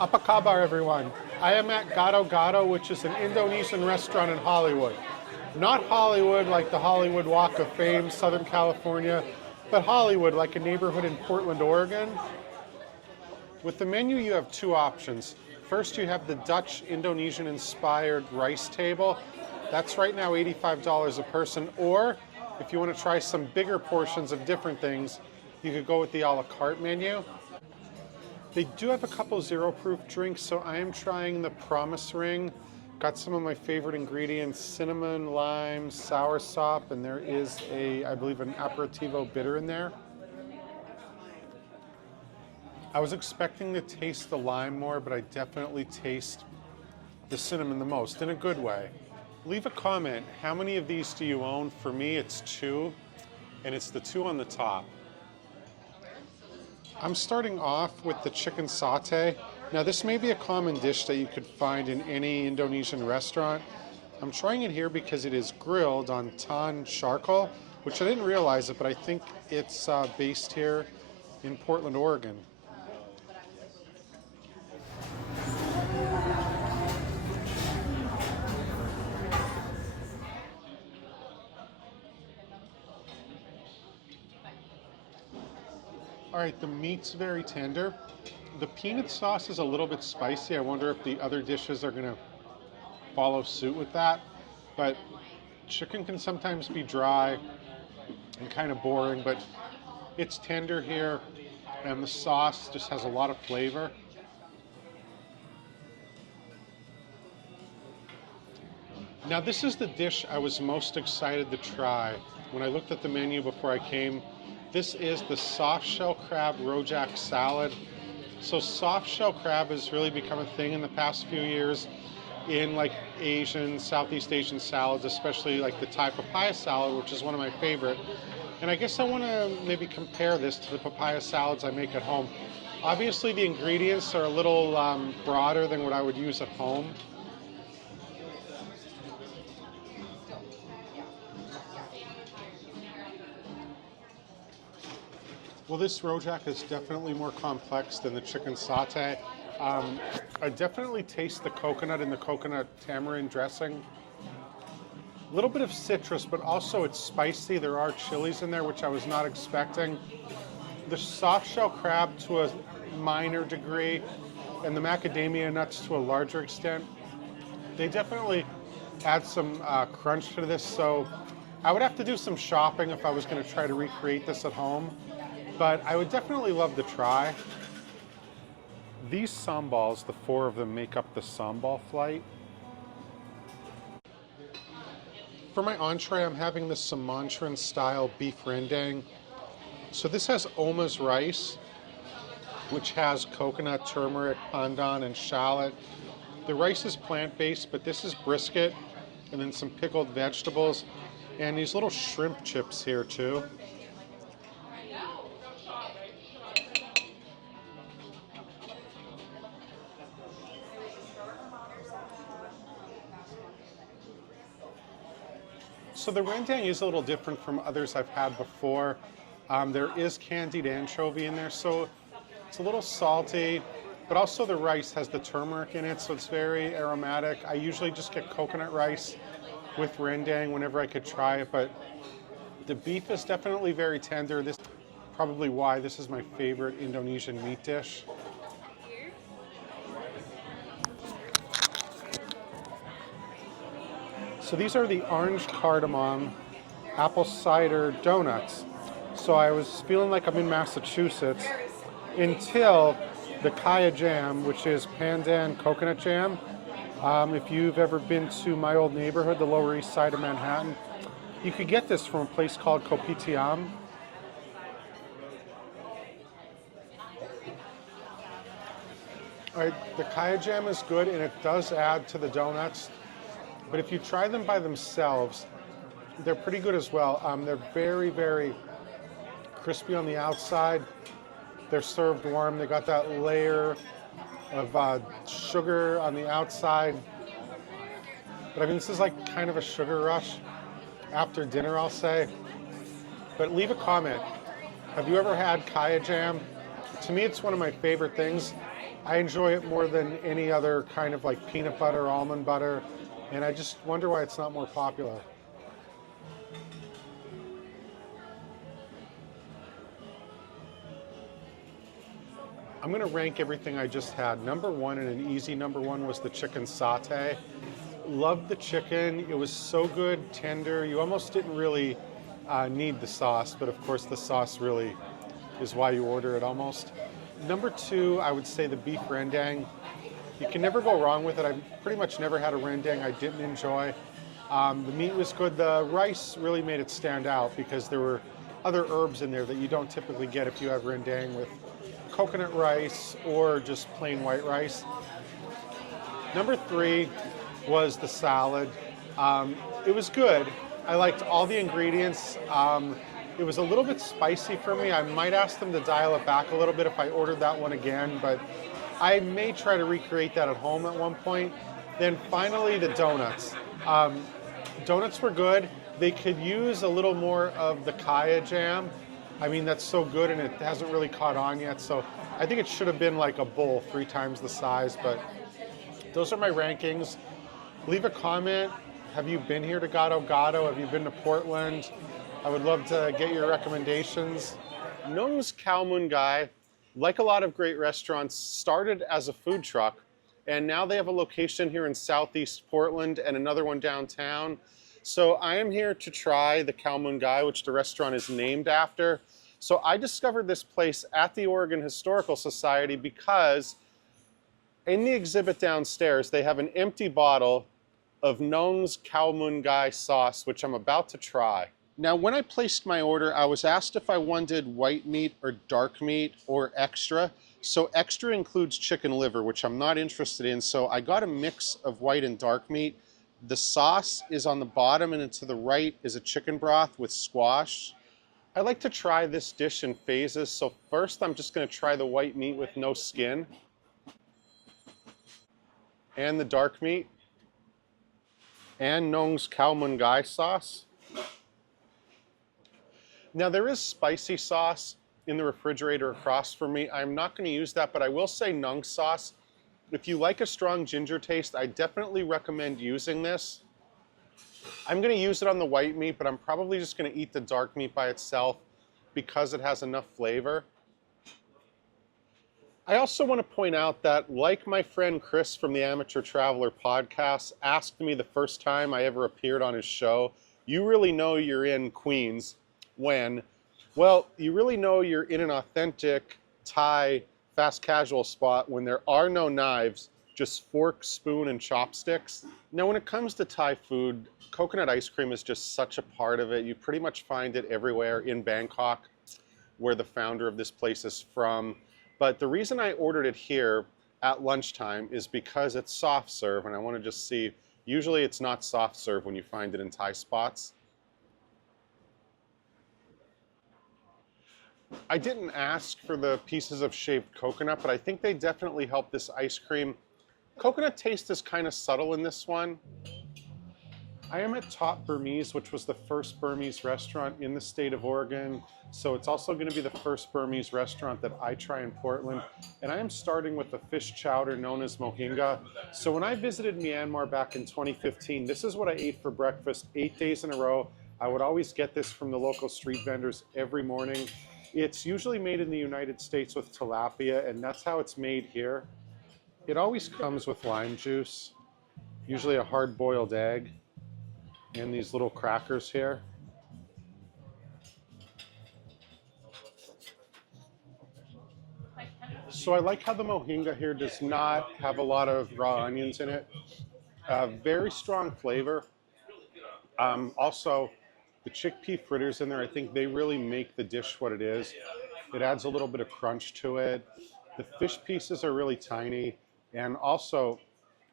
Apa kabar, everyone. I am at Gado Gado, which is an Indonesian restaurant in Hollywood. Not Hollywood like the Hollywood Walk of Fame, Southern California, but Hollywood like a neighborhood in Portland, Oregon. With the menu, you have two options. First, you have the Dutch Indonesian-inspired rice table. That's right now $85 a person. Or, if you want to try some bigger portions of different things, you could go with the a la carte menu. They do have a couple zero-proof drinks, so I am trying the Promise Ring. Got some of my favorite ingredients, cinnamon, lime, soursop, and there is I believe, an aperitivo bitter in there. I was expecting to taste the lime more, but I definitely taste the cinnamon the most, in a good way. Leave a comment, how many of these do you own? For me, it's 2, and it's the 2 on the top. I'm starting off with the chicken satay. Now this may be a common dish that you could find in any Indonesian restaurant. I'm trying it here because it is grilled on tan charcoal, which I didn't realize it, but I think it's based here in Portland, Oregon. All right, the meat's very tender. The peanut sauce is a little bit spicy. I wonder if the other dishes are gonna follow suit with that. But chicken can sometimes be dry and kind of boring, but it's tender here, and the sauce just has a lot of flavor. Now this is the dish I was most excited to try when I looked at the menu before I came. This is the soft shell crab rojak salad. So soft shell crab has really become a thing in the past few years in like Asian, Southeast Asian salads, especially like the Thai papaya salad, which is one of my favorite. And I guess I want to maybe compare this to the papaya salads I make at home. Obviously the ingredients are a little broader than what I would use at home. Well, this rojak is definitely more complex than the chicken satay. I definitely taste the coconut in the coconut tamarind dressing. A little bit of citrus, but also it's spicy. There are chilies in there, which I was not expecting. The soft shell crab to a minor degree, and the macadamia nuts to a larger extent. They definitely add some crunch to this, so I would have to do some shopping if I was going to try to recreate this at home. But I would definitely love to try. These sambals, the 4 of them, make up the sambal flight. For my entree, I'm having the Sumatran style beef rendang. So this has Oma's rice, which has coconut, turmeric, pandan, and shallot. The rice is plant-based, but this is brisket, and then some pickled vegetables, and these little shrimp chips here too. So the rendang is a little different from others I've had before. There is candied anchovy in there, so it's a little salty, but also the rice has the turmeric in it, so it's very aromatic. I usually just get coconut rice with rendang whenever I could try it, but the beef is definitely very tender. This is probably why this is my favorite Indonesian meat dish. So these are the orange cardamom apple cider donuts. So I was feeling like I'm in Massachusetts until the kaya jam, which is pandan coconut jam. If you've ever been to my old neighborhood, the Lower East Side of Manhattan, you could get this from a place called Kopitiam. All right, the kaya jam is good and it does add to the donuts. But if you try them by themselves, they're pretty good as well. They're very, very crispy on the outside. They're served warm. They got that layer of sugar on the outside. But I mean, this is like kind of a sugar rush after dinner, I'll say. But leave a comment. Have you ever had kaya jam? To me, it's one of my favorite things. I enjoy it more than any other kind of like peanut butter, almond butter, and I just wonder why it's not more popular. I'm going to rank everything I just had. Number one, and an easy number one, was the chicken satay. Loved the chicken. It was so good, tender. You almost didn't really need the sauce, but of course the sauce really is why you order it almost. Number two, I would say the beef rendang. You can never go wrong with it. I've pretty much never had a rendang I didn't enjoy. The meat was good. The rice really made it stand out because there were other herbs in there that you don't typically get if you have rendang with coconut rice or just plain white rice. Number three was the salad. It was good. I liked all the ingredients. It was a little bit spicy for me. I might ask them to dial it back a little bit if I ordered that one again, but I may try to recreate that at home at one point. Then finally, the donuts. Donuts were good. They could use a little more of the kaya jam. I mean, that's so good and it hasn't really caught on yet, so I think it should have been like a bowl 3 times the size, but those are my rankings. Leave a comment. Have you been here to Gado Gado? Have you been to Portland? I would love to get your recommendations. Nung's Khao Mun Gai, like a lot of great restaurants, started as a food truck, and now they have a location here in Southeast Portland and another one downtown. So I am here to try the Khao Mun Gai, which the restaurant is named after. So I discovered this place at the Oregon Historical Society because in the exhibit downstairs, they have an empty bottle of Nung's Khao Mun Gai sauce, which I'm about to try. Now, when I placed my order, I was asked if I wanted white meat or dark meat or extra. So extra includes chicken liver, which I'm not interested in. So I got a mix of white and dark meat. The sauce is on the bottom, and to the right is a chicken broth with squash. I like to try this dish in phases. So first, I'm just going to try the white meat with no skin and the dark meat and Nung's Khao Mun Gai sauce. Now, there is spicy sauce in the refrigerator across from me. I'm not going to use that, but I will say Nung sauce. If you like a strong ginger taste, I definitely recommend using this. I'm going to use it on the white meat, but I'm probably just going to eat the dark meat by itself because it has enough flavor. I also want to point out that, like my friend Chris from the Amateur Traveler podcast asked me the first time I ever appeared on his show, you really know you're in Queens when, well, you really know you're in an authentic Thai fast casual spot when there are no knives, just fork, spoon, and chopsticks. Now, when it comes to Thai food, coconut ice cream is just such a part of it. You pretty much find it everywhere in Bangkok, where the founder of this place is from. But the reason I ordered it here at lunchtime is because it's soft serve, and I want to just see, usually it's not soft serve when you find it in Thai spots. I didn't ask for the pieces of shaved coconut, but I think they definitely help this ice cream. Coconut taste is kind of subtle in this one. I am at Top Burmese, which was the first Burmese restaurant in the state of Oregon. So it's also going to be the first Burmese restaurant that I try in Portland. And I am starting with the fish chowder known as mohinga. So when I visited Myanmar back in 2015, this is what I ate for breakfast 8 days in a row. I would always get this from the local street vendors every morning. It's usually made in the United States with tilapia, and that's how it's made here. It always comes with lime juice, usually a hard-boiled egg, and these little crackers here. So I like how the mohinga here does not have a lot of raw onions in it. Very strong flavor. Also, the chickpea fritters in there, I think they really make the dish what it is. It adds a little bit of crunch to it. The fish pieces are really tiny, and also,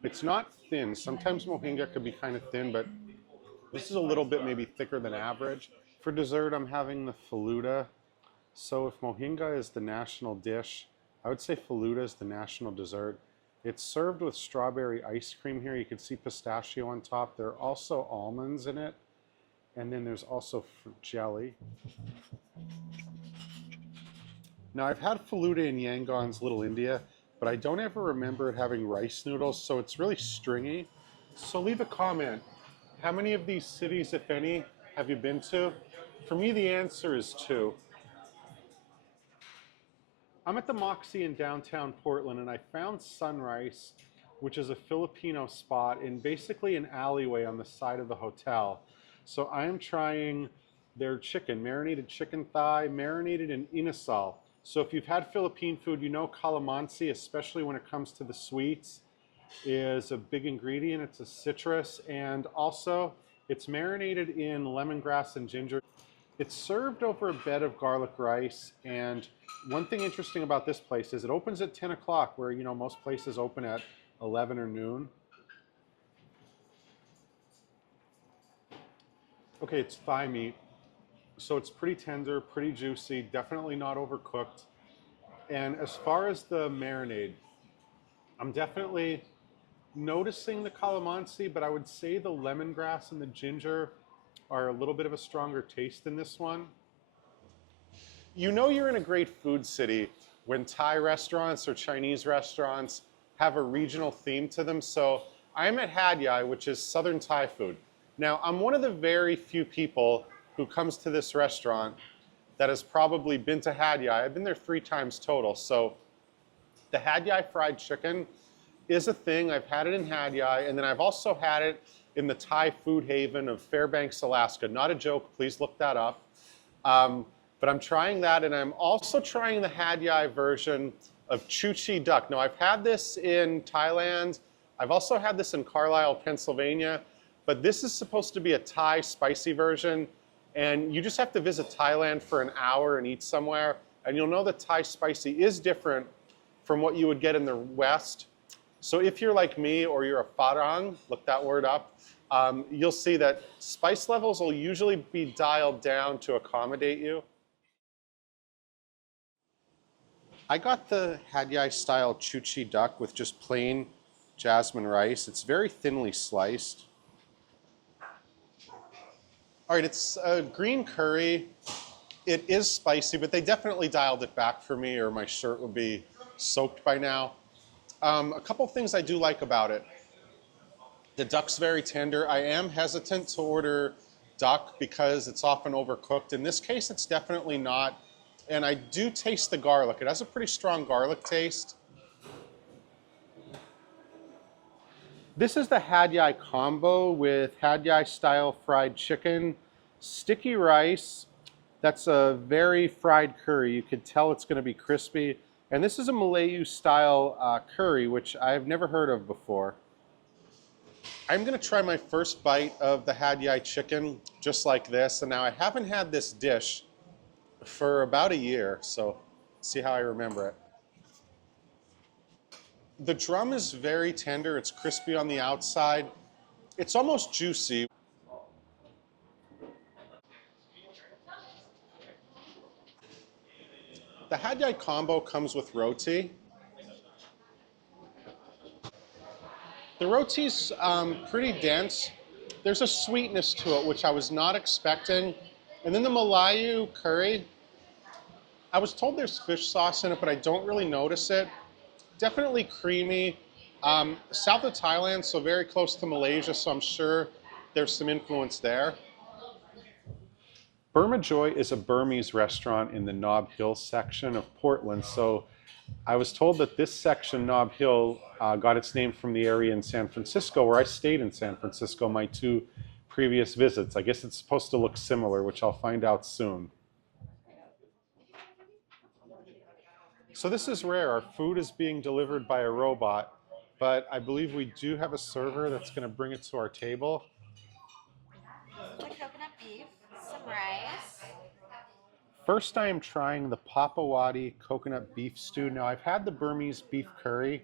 it's not thin. Sometimes mohinga could be kind of thin, but this is a little bit maybe thicker than average. For dessert, I'm having the faluda. So if mohinga is the national dish, I would say faluda is the national dessert. It's served with strawberry ice cream here. You can see pistachio on top. There are also almonds in it. And then there's also fruit jelly. Now I've had Faluda in Yangon's Little India, but I don't ever remember it having rice noodles, so it's really stringy. So leave a comment. How many of these cities, if any, have you been to? For me, the answer is two. I'm at the Moxy in downtown Portland, and I found Sunrise, which is a Filipino spot in basically an alleyway on the side of the hotel. So I am trying their chicken, marinated chicken thigh, marinated in inasal. So if you've had Philippine food, you know calamansi, especially when it comes to the sweets, is a big ingredient. It's a citrus, and also it's marinated in lemongrass and ginger. It's served over a bed of garlic rice, and one thing interesting about this place is it opens at 10 o'clock, where most places open at 11 or noon. Okay, it's thigh meat, so it's pretty tender, pretty juicy, definitely not overcooked. And as far as the marinade, I'm definitely noticing the calamansi, but I would say the lemongrass and the ginger are a little bit of a stronger taste in this one. You know you're in a great food city when Thai restaurants or Chinese restaurants have a regional theme to them. So I'm at Had Yai, which is Southern Thai food. Now, I'm one of the very few people who comes to this restaurant that has probably been to Had Yai. I've been there 3 times total. So the Had Yai fried chicken is a thing. I've had it in Had Yai, and then I've also had it in the Thai food haven of Fairbanks, Alaska. Not a joke, please look that up. But I'm trying that, and I'm also trying the Had Yai version of Chuchi duck. Now, I've had this in Thailand. I've also had this in Carlisle, Pennsylvania, but this is supposed to be a Thai spicy version, and you just have to visit Thailand for an hour and eat somewhere, and you'll know that Thai spicy is different from what you would get in the West. So if you're like me or you're a Farang, look that word up, you'll see that spice levels will usually be dialed down to accommodate you. I got the Had Yai style Chuchi duck with just plain jasmine rice. It's very thinly sliced. All right, it's a green curry. It is spicy, but they definitely dialed it back for me, or my shirt would be soaked by now. A couple things I do like about it. The duck's very tender. I am hesitant to order duck because it's often overcooked. In this case, it's definitely not. And I do taste the garlic. It has a pretty strong garlic taste. This is the Had Yai combo with Had Yai style fried chicken, sticky rice. That's a very fried curry. You could tell it's going to be crispy. And this is a Malayu style curry, which I've never heard of before. I'm going to try my first bite of the Had Yai chicken just like this. And now I haven't had this dish for about a year, so see how I remember it. The drum is very tender. It's crispy on the outside. It's almost juicy. The Had Yai combo comes with roti. The roti's pretty dense. There's a sweetness to it, which I was not expecting. And then the Malayu curry, I was told there's fish sauce in it, but I don't really notice it. Definitely creamy. South of Thailand, so very close to Malaysia, so I'm sure there's some influence there. Burma Joy is a Burmese restaurant in the Nob Hill section of Portland. So I was told that this section, Nob Hill, got its name from the area in San Francisco, where I stayed in San Francisco my 2 previous visits. I guess it's supposed to look similar, which I'll find out soon. So this is rare. Our food is being delivered by a robot, but I believe we do have a server that's going to bring it to our table. The coconut beef, some rice. First, I am trying the Papawati coconut beef stew. Now, I've had the Burmese beef curry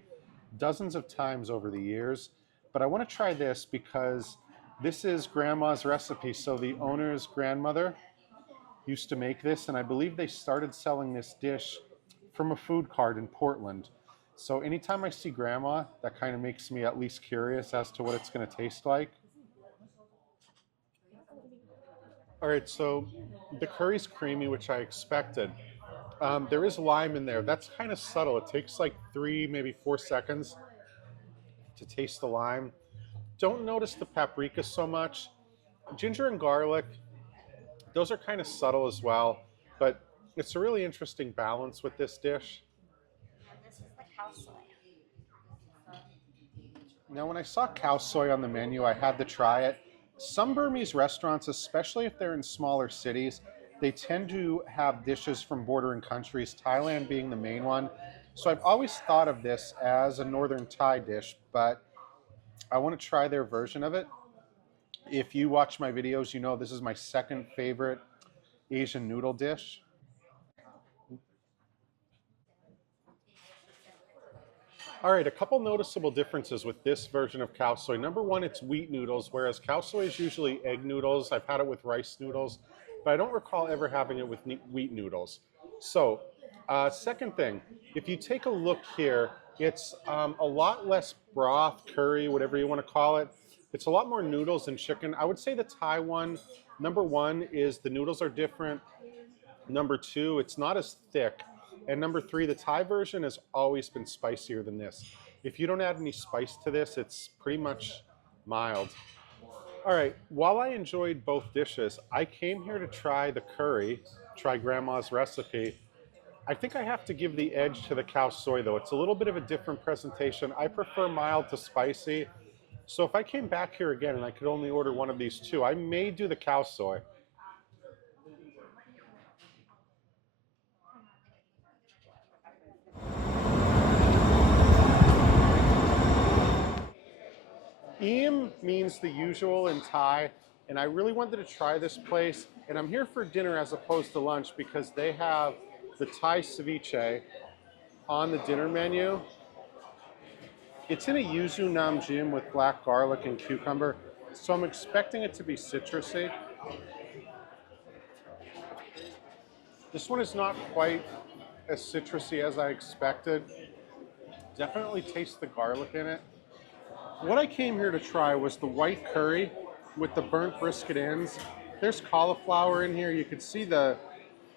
dozens of times over the years, but I want to try this because this is Grandma's recipe. So the owner's grandmother used to make this, and I believe they started selling this dish from a food cart in Portland. So anytime I see Grandma, that kind of makes me at least curious as to what it's going to taste like. All right, so the curry's creamy, which I expected. There is lime in there. That's kind of subtle. It takes like 3, maybe 4 seconds to taste the lime. Don't notice the paprika so much. Ginger and garlic, those are kind of subtle as well, but it's a really interesting balance with this dish. And this is the cow soy. Now, when I saw cow soy on the menu, I had to try it. Some Burmese restaurants, especially if they're in smaller cities, they tend to have dishes from bordering countries, Thailand being the main one. So I've always thought of this as a northern Thai dish, but I want to try their version of it. If you watch my videos, you know this is my second favorite Asian noodle dish. All right, a couple noticeable differences with this version of cow soy. Number one, it's wheat noodles, whereas cow soy is usually egg noodles. I've had it with rice noodles, but I don't recall ever having it with wheat noodles. So, second thing, if you take a look here, it's a lot less broth, curry, whatever you want to call it. It's a lot more noodles and chicken. I would say the Thai one, number one, is the noodles are different. Number two, it's not as thick. And number three, the Thai version has always been spicier than this. If you don't add any spice to this, it's pretty much mild. All right, while I enjoyed both dishes, I came here to try the curry, try Grandma's recipe. I think I have to give the edge to the cow soy though. It's a little bit of a different presentation. I prefer mild to spicy. So if I came back here again and I could only order one of these two, I may do the cow soy. Eam means the usual in Thai, and I really wanted to try this place. And I'm here for dinner as opposed to lunch because they have the Thai ceviche on the dinner menu. It's in a yuzu namjim with black garlic and cucumber, so I'm expecting it to be citrusy. This one is not quite as citrusy as I expected. Definitely taste the garlic in it. What I came here to try was the white curry with the burnt brisket ends. There's cauliflower in here. You can see the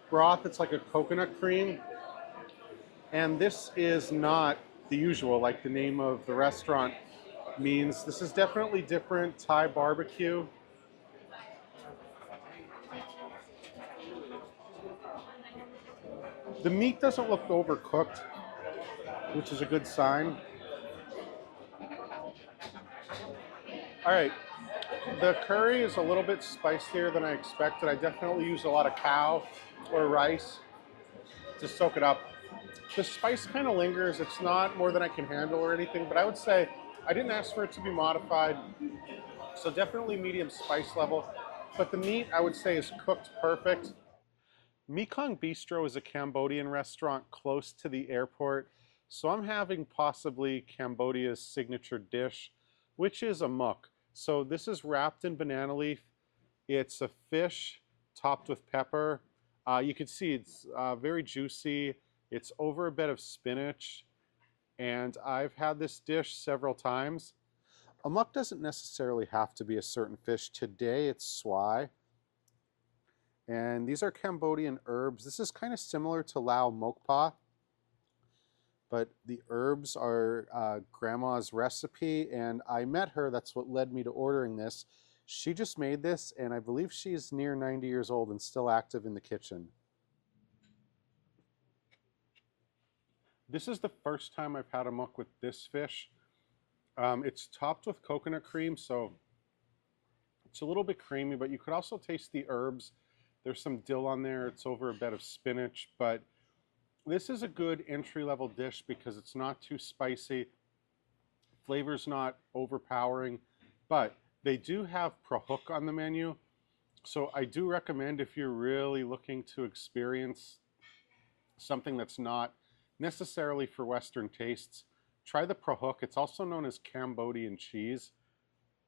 broth. It's like a coconut cream. And this is not the usual, like the name of the restaurant means. This is definitely different. Thai barbecue. The meat doesn't look overcooked, which is a good sign. All right, the curry is a little bit spicier than I expected. I definitely use a lot of cow or rice to soak it up. The spice kind of lingers. It's not more than I can handle or anything, but I would say I didn't ask for it to be modified. So definitely medium spice level. But the meat, I would say, is cooked perfect. Mekong Bistro is a Cambodian restaurant close to the airport. So I'm having possibly Cambodia's signature dish, which is a muk. So this is wrapped in banana leaf. It's a fish topped with pepper. You can see it's very juicy. It's over a bed of spinach. And I've had this dish several times. A muk doesn't necessarily have to be a certain fish. Today it's swai. And these are Cambodian herbs. This is kind of similar to Lao Mokpa, but the herbs are Grandma's recipe, and I met her. That's what led me to ordering this. She just made this, and I believe she's near 90 years old and still active in the kitchen. This is the first time I've had a muk with this fish. It's topped with coconut cream, so it's a little bit creamy, but you could also taste the herbs. There's some dill on there. It's over a bed of spinach, but this is a good entry-level dish because it's not too spicy. Flavor's not overpowering, but they do have prahok on the menu. So I do recommend if you're really looking to experience something that's not necessarily for Western tastes, try the prahok. It's also known as Cambodian cheese.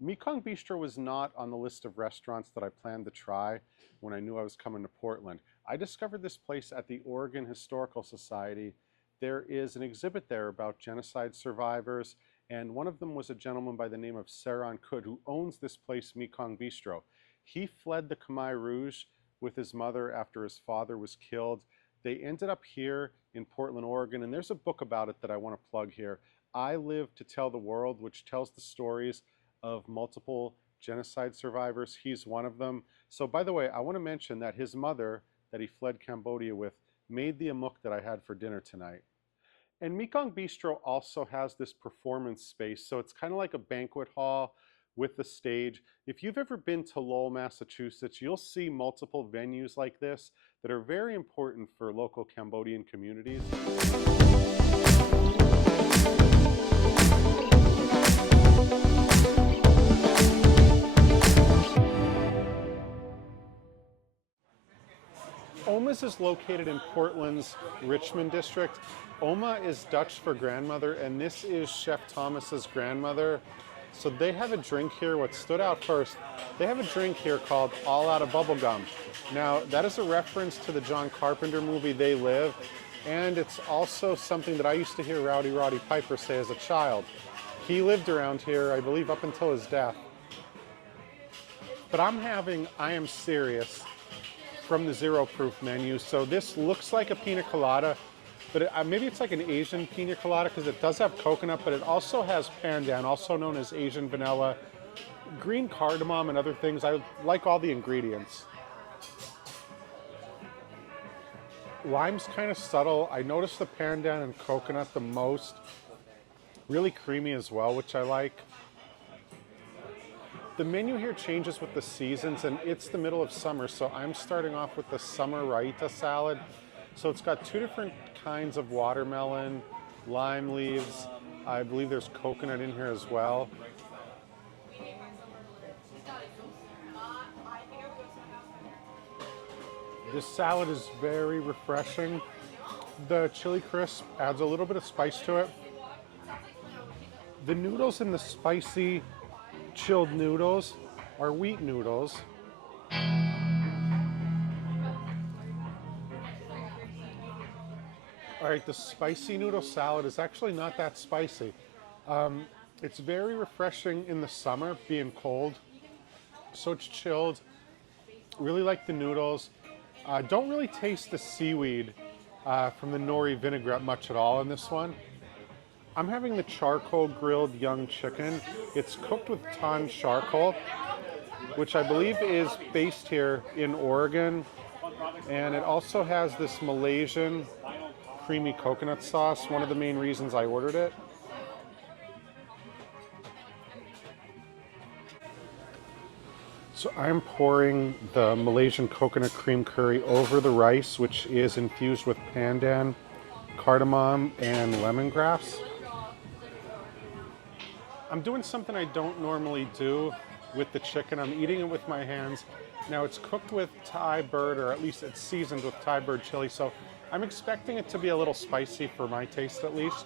Mekong Bistro was not on the list of restaurants that I planned to try when I knew I was coming to Portland. I discovered this place at the Oregon Historical Society. There is an exhibit there about genocide survivors, and one of them was a gentleman by the name of Saran Kud, who owns this place, Mekong Bistro. He fled the Khmer Rouge with his mother after his father was killed. They ended up here in Portland, Oregon, and there's a book about it that I want to plug here. I Live to Tell the World, which tells the stories of multiple genocide survivors. He's one of them. So by the way, I want to mention that his mother, that he fled Cambodia with, made the amok that I had for dinner tonight. And Mekong Bistro also has this performance space, so it's kind of like a banquet hall with the stage. If you've ever been to Lowell, Massachusetts, you'll see multiple venues like this that are very important for local Cambodian communities. Oma's is located in Portland's Richmond district. Oma is Dutch for grandmother, and this is Chef Thomas's grandmother. So they have a drink here. What stood out first, they have a drink here called All Out of Bubblegum. Now, that is a reference to the John Carpenter movie They Live, and it's also something that I used to hear Rowdy Roddy Piper say as a child. He lived around here, I believe, up until his death. But I'm having I Am Serious from the Zero Proof menu. So this looks like a pina colada, but maybe it's like an Asian pina colada because it does have coconut, but it also has pandan, also known as Asian vanilla, green cardamom, and other things. I like all the ingredients. Lime's kind of subtle. I noticed the pandan and coconut the most. Really creamy as well, which I like. The menu here changes with the seasons, and it's the middle of summer, so I'm starting off with the summer raita salad. So it's got two different kinds of watermelon, lime leaves. I believe there's coconut in here as well. This salad is very refreshing. The chili crisp adds a little bit of spice to it. The noodles in the spicy chilled noodles are wheat noodles. All right, the spicy noodle salad is actually not that spicy. It's very refreshing in the summer, being cold. So it's chilled. Really like the noodles. Don't really taste the seaweed from the nori vinaigrette much at all in this one. I'm having the charcoal grilled young chicken. It's cooked with tan charcoal, which I believe is based here in Oregon. And it also has this Malaysian creamy coconut sauce, one of the main reasons I ordered it. So I'm pouring the Malaysian coconut cream curry over the rice, which is infused with pandan, cardamom, and lemongrass. I'm doing something I don't normally do with the chicken. I'm eating it with my hands. Now it's cooked with Thai bird, or at least it's seasoned with Thai bird chili, so I'm expecting it to be a little spicy for my taste at least.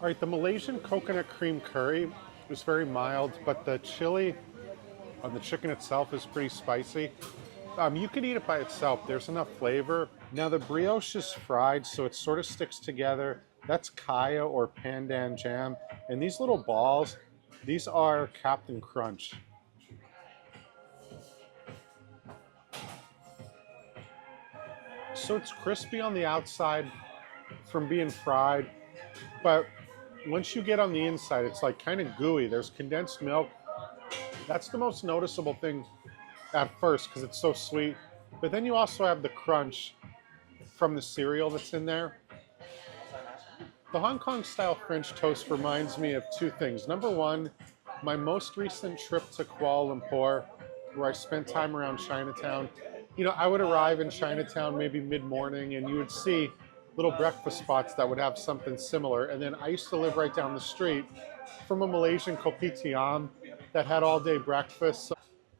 All right, the Malaysian coconut cream curry is very mild, but the chili on the chicken itself is pretty spicy. You could eat it by itself. There's enough flavor. Now the brioche is fried, so it sort of sticks together. That's kaya or pandan jam. And these little balls, these are Captain Crunch. So it's crispy on the outside from being fried, but once you get on the inside, it's like kind of gooey. There's condensed milk. That's the most noticeable thing at first because it's so sweet. But then you also have the crunch from the cereal that's in there. The Hong Kong style French toast reminds me of two things. Number one, my most recent trip to Kuala Lumpur, where I spent time around Chinatown. You know, I would arrive in Chinatown maybe mid-morning and you would see little breakfast spots that would have something similar. And then I used to live right down the street from a Malaysian kopitiam that had all-day breakfast. So,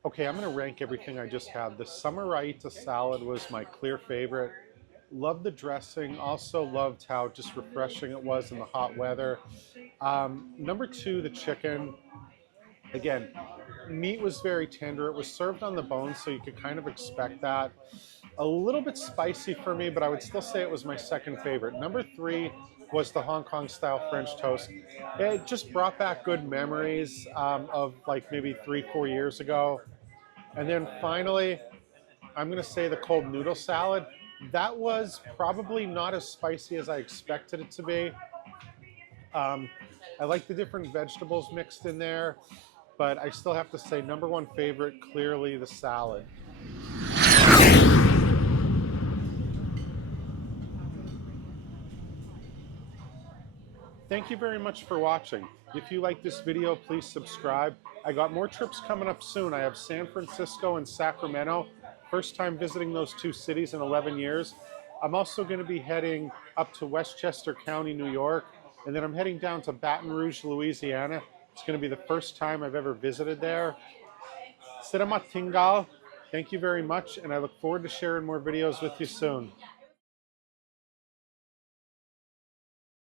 okay, I'm gonna rank everything I just had. The summer raita salad was my clear favorite. Loved the dressing, also loved how just refreshing it was in the hot weather. Number two, the chicken. Again, meat was very tender. It was served on the bone, so you could kind of expect that. A little bit spicy for me, but I would still say it was my second favorite. Number three, was the Hong Kong style French toast. It just brought back good memories of like maybe 3, 4 years ago. And then finally, I'm going to say the cold noodle salad. That was probably not as spicy as I expected it to be. Um, I like the different vegetables mixed in there, but I still have to say number one favorite, clearly the salad. Thank you very much for watching. If you like this video, please subscribe. I got more trips coming up soon. I have San Francisco and Sacramento. First time visiting those two cities in 11 years. I'm also going to be heading up to Westchester County, New York, and then I'm heading down to Baton Rouge, Louisiana. It's going to be the first time I've ever visited there. Selamat tinggal. Thank you very much, and I look forward to sharing more videos with you soon.